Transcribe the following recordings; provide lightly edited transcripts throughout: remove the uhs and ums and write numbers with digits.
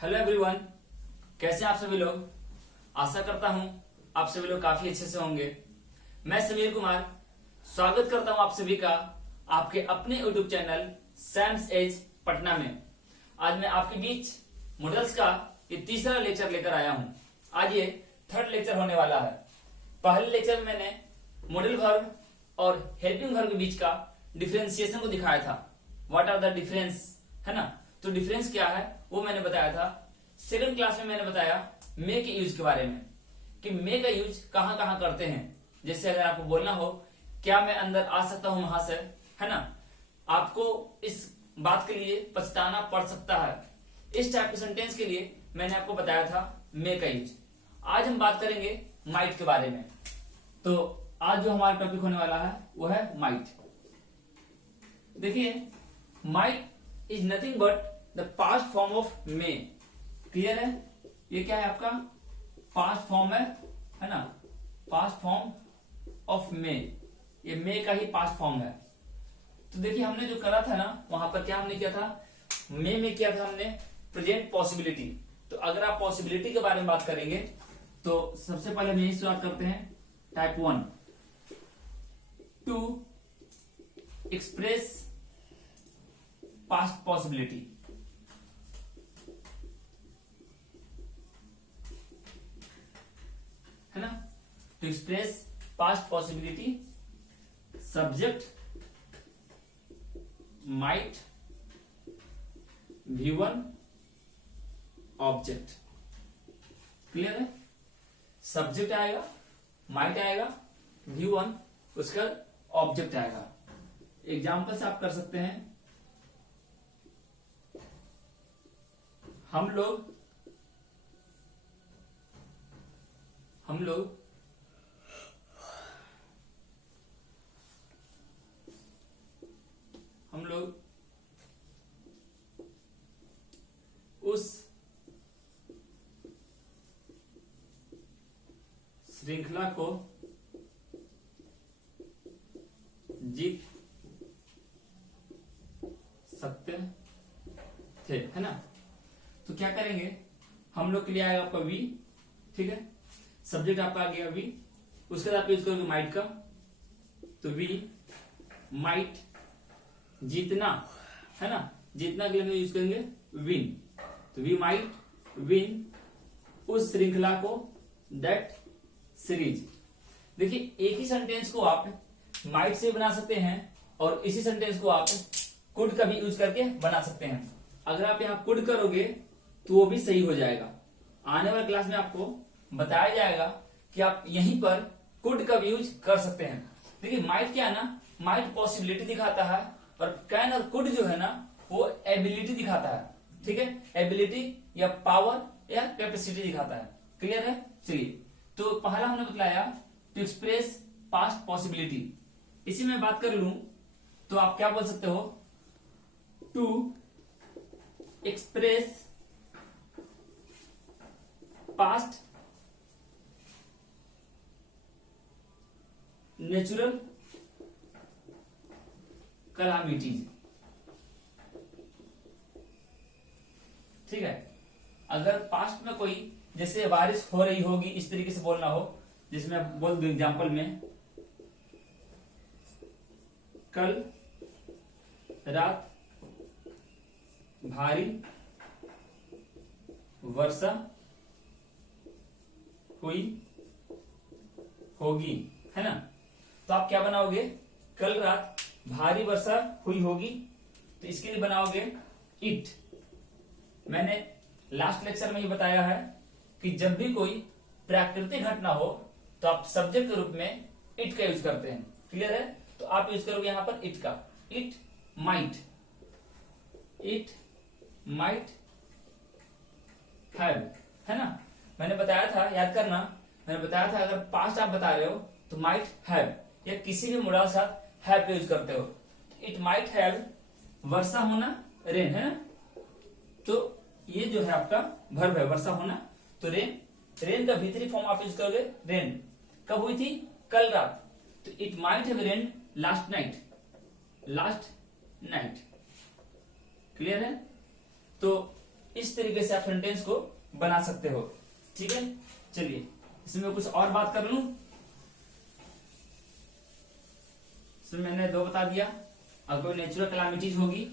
Hello everyone, कैसे हैं आप सभी लोग। आशा करता हूं आप सभी लोग काफी अच्छे से होंगे। मैं समीर कुमार स्वागत करता हूं आप सभी का आपके अपने YouTube channel Sam's edge Patna में। आज मैं आपके बीच मॉडल्स का ये तीसरा लेक्चर लेकर आया हूं। आज ये थर्ड लेक्चर होने वाला है। पहले लेक्चर में मैंने मॉडल वर्ब और हेल्पिंग वर्ब के बीच का डिफरेंशिएशन को दिखाया था। व्हाट आर द डिफरेंस, है ना। तो डिफरेंस क्या है वो मैंने बताया था। सेकंड क्लास में मैंने बताया मे के यूज के बारे में कि मे का यूज कहां कहां करते हैं। जैसे अगर आपको बोलना हो क्या मैं अंदर आ सकता हूं वहां से, है ना, आपको इस बात के लिए पछताना पड़ सकता है। इस टाइप के सेंटेंस के लिए मैंने आपको बताया था मे का यूज। आज हम बात करेंगे माइट के बारे में। तो आज जो हमारा टॉपिक होने वाला है वो है माइट। देखिए, might is nothing but the past form of May. Clear है, ये क्या है आपका पास्ट फॉर्म है ना, पास्ट फॉर्म ऑफ मे। ये मे का ही पास्ट फॉर्म है। तो देखिए, हमने जो करा था ना वहां पर क्या हमने किया था, मे में किया था हमने प्रेजेंट पॉसिबिलिटी। तो अगर आप पॉसिबिलिटी के बारे में बात करेंगे तो सबसे पहले हम यही शुरुआत करते हैं। Type 1 to express past possibility. है ना, to express past possibility subject might V1 object. Clear है, सब्जेक्ट आएगा, माइट आएगा, V1 उसका ऑब्जेक्ट आएगा। एग्जाम्पल से आप कर सकते हैं, हम लोग उस श्रृंखला को जीत सकते थे, है ना। तो क्या करेंगे, हम लोग के लिए आएगा आपका वी, ठीक है, सब्जेक्ट आपका आ गया वी, उसके बाद आप यूज करोगे माइट का। तो वी माइट जीतना, है ना, जीतना के लिए यूज करेंगे विन। तो वी माइट विन उस श्रृंखला को, दैट सीरीज। देखिए, एक ही सेंटेंस को आप माइट से बना सकते हैं और इसी सेंटेंस को आप कुड का भी यूज करके बना सकते हैं। अगर आप यहां कुड करोगे तो वो भी सही हो जाएगा। आने वाले क्लास में आपको बताया जाएगा कि आप यहीं पर कुड का यूज कर सकते हैं। देखिए, माइट क्या है ना, माइट पॉसिबिलिटी दिखाता है और कैन और कुड जो है ना वो एबिलिटी दिखाता है। ठीक है, एबिलिटी या पावर या कैपेसिटी दिखाता है। क्लियर है। चलिए, तो पहला हमने बतलाया टू एक्सप्रेस पास्ट पॉसिबिलिटी। इसी में बात कर लूं तो आप क्या बोल सकते हो, to express past natural calamities. ठीक है, अगर पास्ट में कोई जैसे बारिश हो रही होगी, इस तरीके से बोलना हो, जिसमें आप बोल दो एग्जाम्पल में, कल रात भारी वर्षा हुई होगी, है ना। तो आप क्या बनाओगे, कल रात भारी वर्षा हुई होगी, तो इसके लिए बनाओगे इट। मैंने लास्ट लेक्चर में ही बताया है कि जब भी कोई प्राकृतिक घटना हो तो आप सब्जेक्ट के रूप में इट का यूज करते हैं। क्लियर है, तो आप यूज करोगे यहां पर इट का। इट माइट हैव, है ना। मैंने बताया था, याद करना, मैंने बताया था अगर पास्ट आप बता रहे हो तो माइट हैव या किसी भी मुड़ा साथ हैव का यूज करते हो। इट माइट हैव वर्षा होना, रेन, है ना। तो ये जो है आपका वर्ब है, वर्षा होना। तो रेन, रेन का भीतरी फॉर्म आप यूज करोगे रेन। कब हुई थी, कल रात। तो it might have rain last night. Clear है। तो इस तरीके से आप सेंटेंस को बना सकते हो। ठीक है, चलिए इसमें कुछ और बात कर लूं। इसमें मैंने दो बता दिया। अगर कोई नेचुरल कैलामिटीज होगी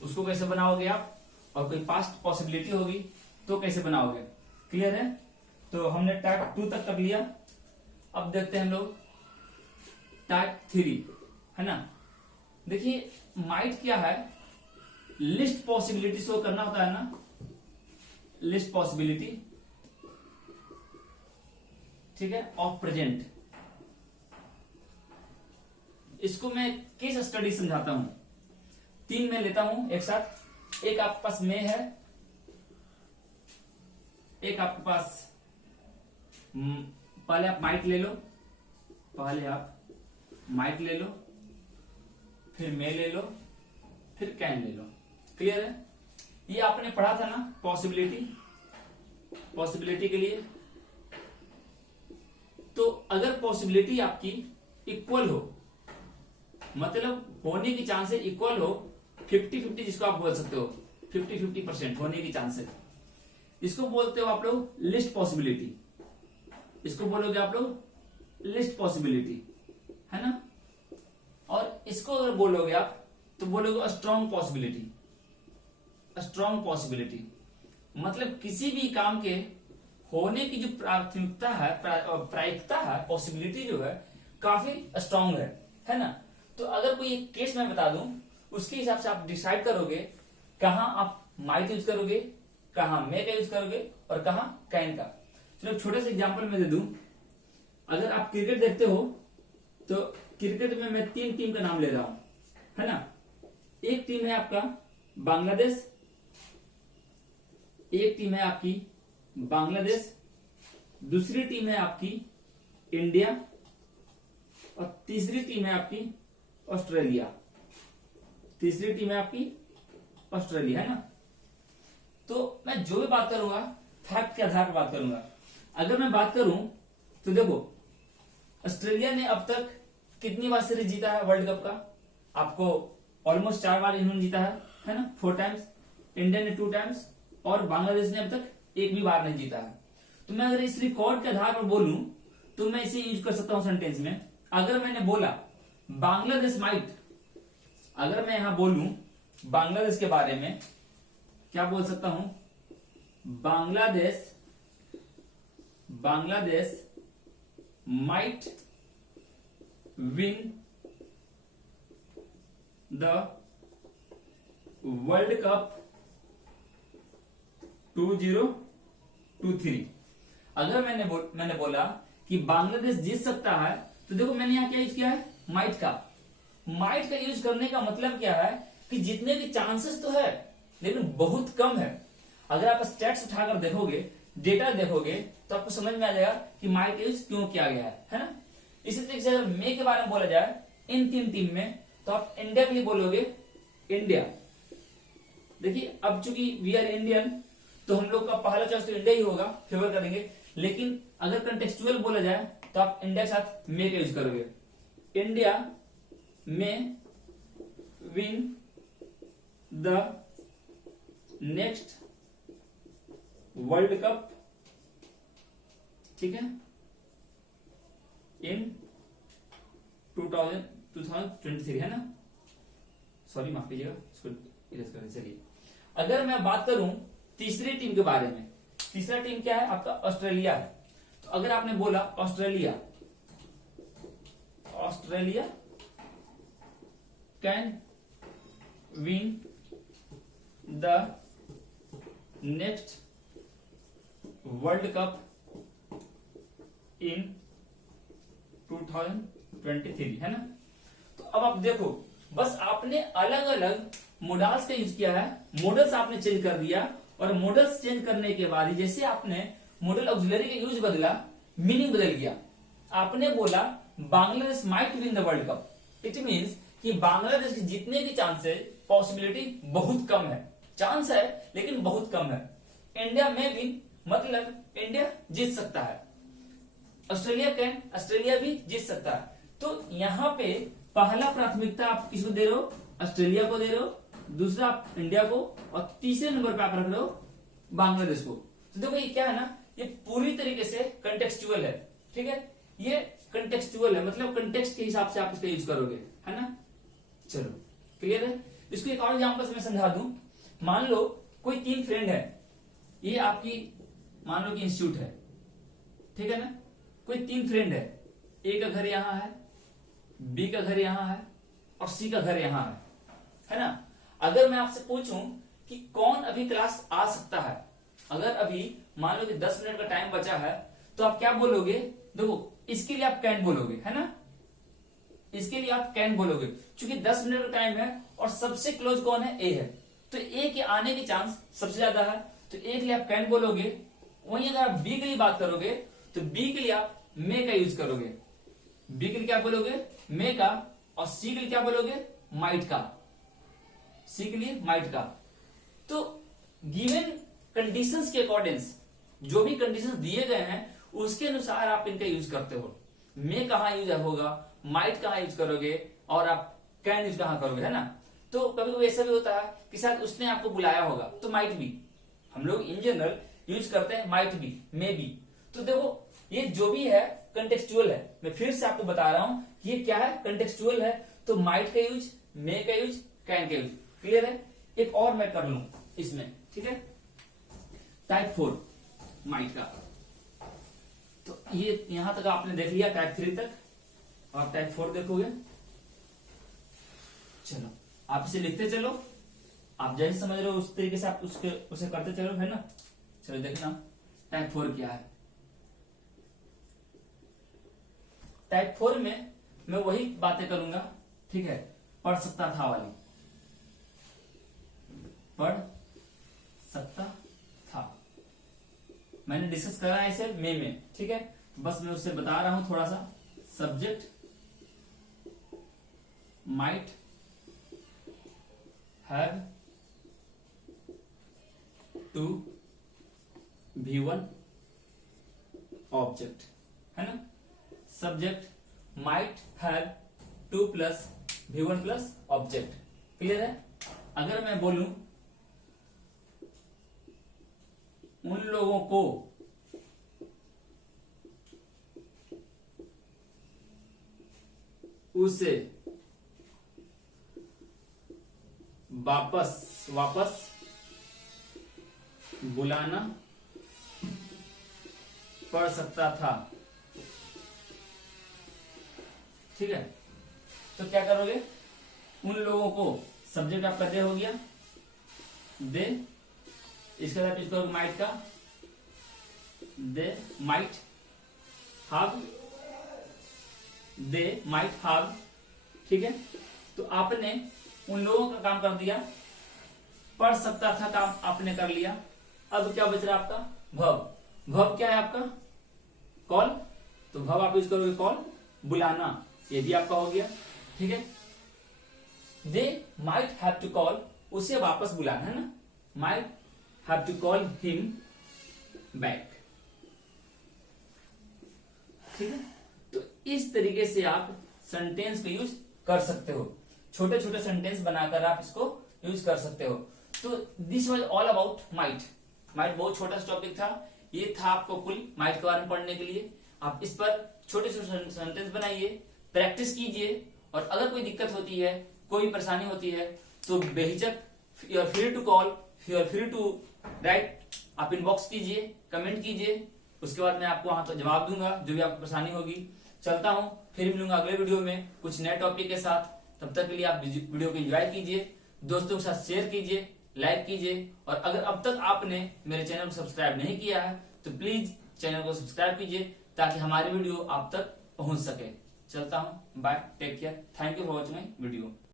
उसको कैसे बनाओगे आप, और कोई पास्ट पॉसिबिलिटी होगी तो कैसे बनाओगे। क्लियर है? तो हमने टाइप 2 तक कर लिया। अब देखते हैं हम लोग टाइप 3, है ना। देखिए माइट क्या है, लिस्ट पॉसिबिलिटी शो करना होता है ना, लिस्ट पॉसिबिलिटी, ठीक है, ऑफ प्रेजेंट। इसको मैं केस स्टडी समझाता हूं। 3 में लेता हूं एक साथ। एक आपके पास में है, एक आपके पास पहले आप माइट ले लो, पहले आप माइट ले लो, फिर मे ले लो, फिर कैन ले लो। क्लियर है? ये आपने पढ़ा था ना पॉसिबिलिटी, पॉसिबिलिटी के लिए। तो अगर पॉसिबिलिटी आपकी इक्वल हो, मतलब होने की चांसेस इक्वल हो, 50-50 जिसको आप बोल सकते हो, 50-50% होने की चांसेस, इसको बोलते हो आप लोग लिस्ट पॉसिबिलिटी। इसको बोलोगे आप लोग लिस्ट पॉसिबिलिटी, है ना। और इसको अगर बोलोगे आप तो बोलोगे स्ट्रॉन्ग पॉसिबिलिटी। स्ट्रॉन्ग पॉसिबिलिटी मतलब किसी भी काम के होने की जो प्राथमिकता है, प्रायिकता है, पॉसिबिलिटी जो है काफी स्ट्रॉन्ग है ना। तो अगर कोई एक केस मैं बता दूं, उसके हिसाब से आप डिसाइड करोगे कहां आप माइट यूज करोगे, कहां मे का यूज करोगे और कहां कैन का। चलो छोटे से एग्जांपल में दे दूं। अगर आप क्रिकेट देखते हो तो क्रिकेट में मैं 3 टीम का नाम ले रहा हूं, है ना। एक टीम है आपका बांग्लादेश, एक टीम है आपकी बांग्लादेश, दूसरी टीम है आपकी इंडिया और तीसरी टीम है आपकी ऑस्ट्रेलिया। तीसरी टीम है आपकी ऑस्ट्रेलिया, है ना। तो मैं जो भी बात करूंगा फैक्ट के आधार पर बात करूंगा। अगर मैं बात करूं तो देखो ऑस्ट्रेलिया ने अब तक कितनी बार सीरीज जीता है वर्ल्ड कप का, आपको ऑलमोस्ट 4 बार इन्होंने जीता है ना, 4 टाइम्स। इंडिया ने 2 टाइम्स और बांग्लादेश ने अब तक एक भी बार नहीं जीता है। तो मैं अगर इस रिकॉर्ड के आधार पर बोलूं तो मैं इसे यूज कर सकता हूं सेंटेंस में। अगर मैंने बोला बांग्लादेश माइट, अगर मैं यहां बोलूं बांग्लादेश के बारे में, क्या बोल सकता हूं, Bangladesh might win the world cup 2023। अगर मैंने बोला कि बांग्लादेश जीत सकता है, तो देखो मैंने यहां क्या यूज किया है, माइट का। माइट का यूज करने का मतलब क्या है कि जीतने के चांसेस तो है लेकिन बहुत कम है। अगर आप स्टैट्स उठाकर देखोगे, डेटा देखोगे, तो आपको समझ में आ जाएगा कि माइट यूज क्यों किया गया है ना। इसी तरीके से अगर मे के बारे में बोला जाए इन 3 टीम में, तो आप इंडिया के लिए बोलोगे इंडिया। देखिए अब चूंकि वी आर इंडियन तो हम लोग का पहला चॉइस तो इंडिया ही होगा, फेवर करेंगे। लेकिन अगर कंटेक्चुअल बोला जाए तो आप इंडिया के साथ मे का यूज करोगे। इंडिया में win the next world cup, ठीक है, इन 2023, है ना। सॉरी माफ कीजिएगा, इसको इरेज कर चलिए। अगर मैं बात करूं तीसरी टीम के बारे में, तीसरा टीम क्या है आपका, ऑस्ट्रेलिया है। तो अगर आपने बोला Australia can win the next world cup in 2023, है ना। तो अब आप देखो, बस आपने अलग अलग मॉडल्स का यूज किया है, मॉडल्स आपने चेंज कर दिया, और मॉडल्स चेंज करने के बाद जैसे आपने मॉडल ऑक्सिलरी का यूज बदला, मीनिंग बदल गया। आपने बोला Bangladesh might win the world cup, it means कि बांग्लादेश के जीतने की चांसेस, पॉसिबिलिटी बहुत कम है, चांस है लेकिन बहुत कम है। इंडिया में भी मतलब इंडिया जीत सकता है, ऑस्ट्रेलिया भी जीत सकता है। तो यहाँ पे पहला प्राथमिकता आप किसको दे रहे हो, ऑस्ट्रेलिया को दे रहे हो, दूसरा आप इंडिया को, और तीसरे नंबर पे आप रख रहे हो बांग्लादेश को। तो देखो ये क्या है ना, ये पूरी तरीके से कंटेक्सचुअल है, ठीक है, ये कंटेक्सचुअल है, मतलब कंटेक्स्ट के हिसाब से आप इसका यूज करोगे, है ना। चलो क्लियर है। इसको एक और एग्जांपल से मैं समझा दूं। मान लो कोई 3 फ्रेंड है, ये आपकी मान लो कि इंस्टीट्यूट है, ठीक है ना। कोई 3 फ्रेंड है, ए का घर यहां है, बी का घर यहां है और सी का घर यहां है ना। अगर मैं आपसे पूछूं कि कौन अभी क्लास आ सकता है, अगर अभी मान लो कि 10 मिनट का टाइम बचा है, तो आप क्या बोलोगे? देखो इसके लिए आप कैन बोलोगे, है ना, इसके लिए आप कैन बोलोगे, क्योंकि 10 मिनट का टाइम है और सबसे क्लोज कौन है? ए है, तो ए के आने के चांस सबसे ज्यादा है, तो ए के लिए आप कैन बोलोगे। वहीं अगर आप बी के लिए बात करोगे तो बी के लिए आप मे का यूज करोगे, बी के लिए क्या बोलोगे? मे का, और सी के लिए क्या बोलोगे? माइट का, सी के लिए माइट का। तो गिवन कंडीशंस के अकॉर्डिंग्स, जो भी कंडीशंस दिए गए हैं उसके अनुसार आप इनका यूज करते हो। मे कहां यूज होगा, माइट कहां यूज करोगे, और आप कैन यूज कहां करोगे, है ना। तो कभी कभी ऐसा भी होता है कि शायद उसने आपको बुलाया होगा, तो माइट भी, हम लोग इन जनरल यूज करते हैं माइट भी, मे भी। तो देखो ये जो भी है कंटेक्सचुअल है, मैं फिर से आपको बता रहा हूं ये क्या है, कंटेक्सचुअल है। तो माइट का यूज, मे का यूज, कैन का यूज, क्लियर है। एक और मैं कर लूं इसमें, ठीक है, टाइप 4 माइट का। तो ये यहां तक आपने देख लिया, टाइप 3 तक, और टाइप 4 देखोगे। चलो आप इसे लिखते चलो, आप जैसे समझ रहे हो उस तरीके से आप उसे करते चलो, है ना। चलो देखना टाइप 4 क्या है। टाइप 4 में मैं वही बातें करूंगा, ठीक है, पढ़ सकता था वाली, पढ़ सकता था, मैंने डिस्कस करा है इसे मे में, ठीक है। बस मैं उससे बता रहा हूं थोड़ा सा। Subject might have to V1 object, है ना। Subject might have 2 plus V1 plus object, clear है। अगर मैं बोलूं उन लोगों को उसे वापस बुलाना पड़ सकता था, ठीक है। तो क्या करोगे? उन लोगों को, सब्जेक्ट आपका दे हो गया, दे, इसके साथ यूज करोगे माइट का, दे might have, they might have, ठीक है। तो आपने उन लोगों का काम कर दिया, पढ़ सकता था काम आपने कर लिया। अब क्या बच रहा आपका? भव। भव क्या है आपका? कॉल, तो भव आप यूज करोगे कॉल, बुलाना, ये भी आपका हो गया, ठीक है। They might have to call, उसे वापस बुलाना, है ना, might have to call him back, ठीक है। तो इस तरीके से आप सेंटेंस को यूज कर सकते हो, छोटे छोटे सेंटेंस बनाकर आप इसको यूज कर सकते हो। तो this was all about might. Might बहुत छोटा सा टॉपिक था, ये था आपको कुल माइट के बारे में पढ़ने के लिए। आप इस पर छोटे छोटे सेंटेंस बनाइए, प्रैक्टिस कीजिए, और अगर कोई दिक्कत होती है, कोई परेशानी होती है, तो बेहिचक you are free to call, you are free to write, आप इनबॉक्स कीजिए, कमेंट कीजिए, उसके बाद मैं आपको वहां पर जवाब दूंगा जो भी आपको परेशानी होगी। चलता हूं, फिर मिलूंगा अगले वीडियो में कुछ नए टॉपिक के साथ। तब तक के लिए आप वीडियो को एंजॉय कीजिए, दोस्तों के साथ शेयर कीजिए, लाइक कीजिए, और अगर अब तक आपने मेरे चैनल को सब्सक्राइब नहीं किया है तो प्लीज चैनल को सब्सक्राइब कीजिए, ताकि हमारी वीडियो आप तक पहुंच सके। चलता हूं, bye, take care, thank you for watching my video.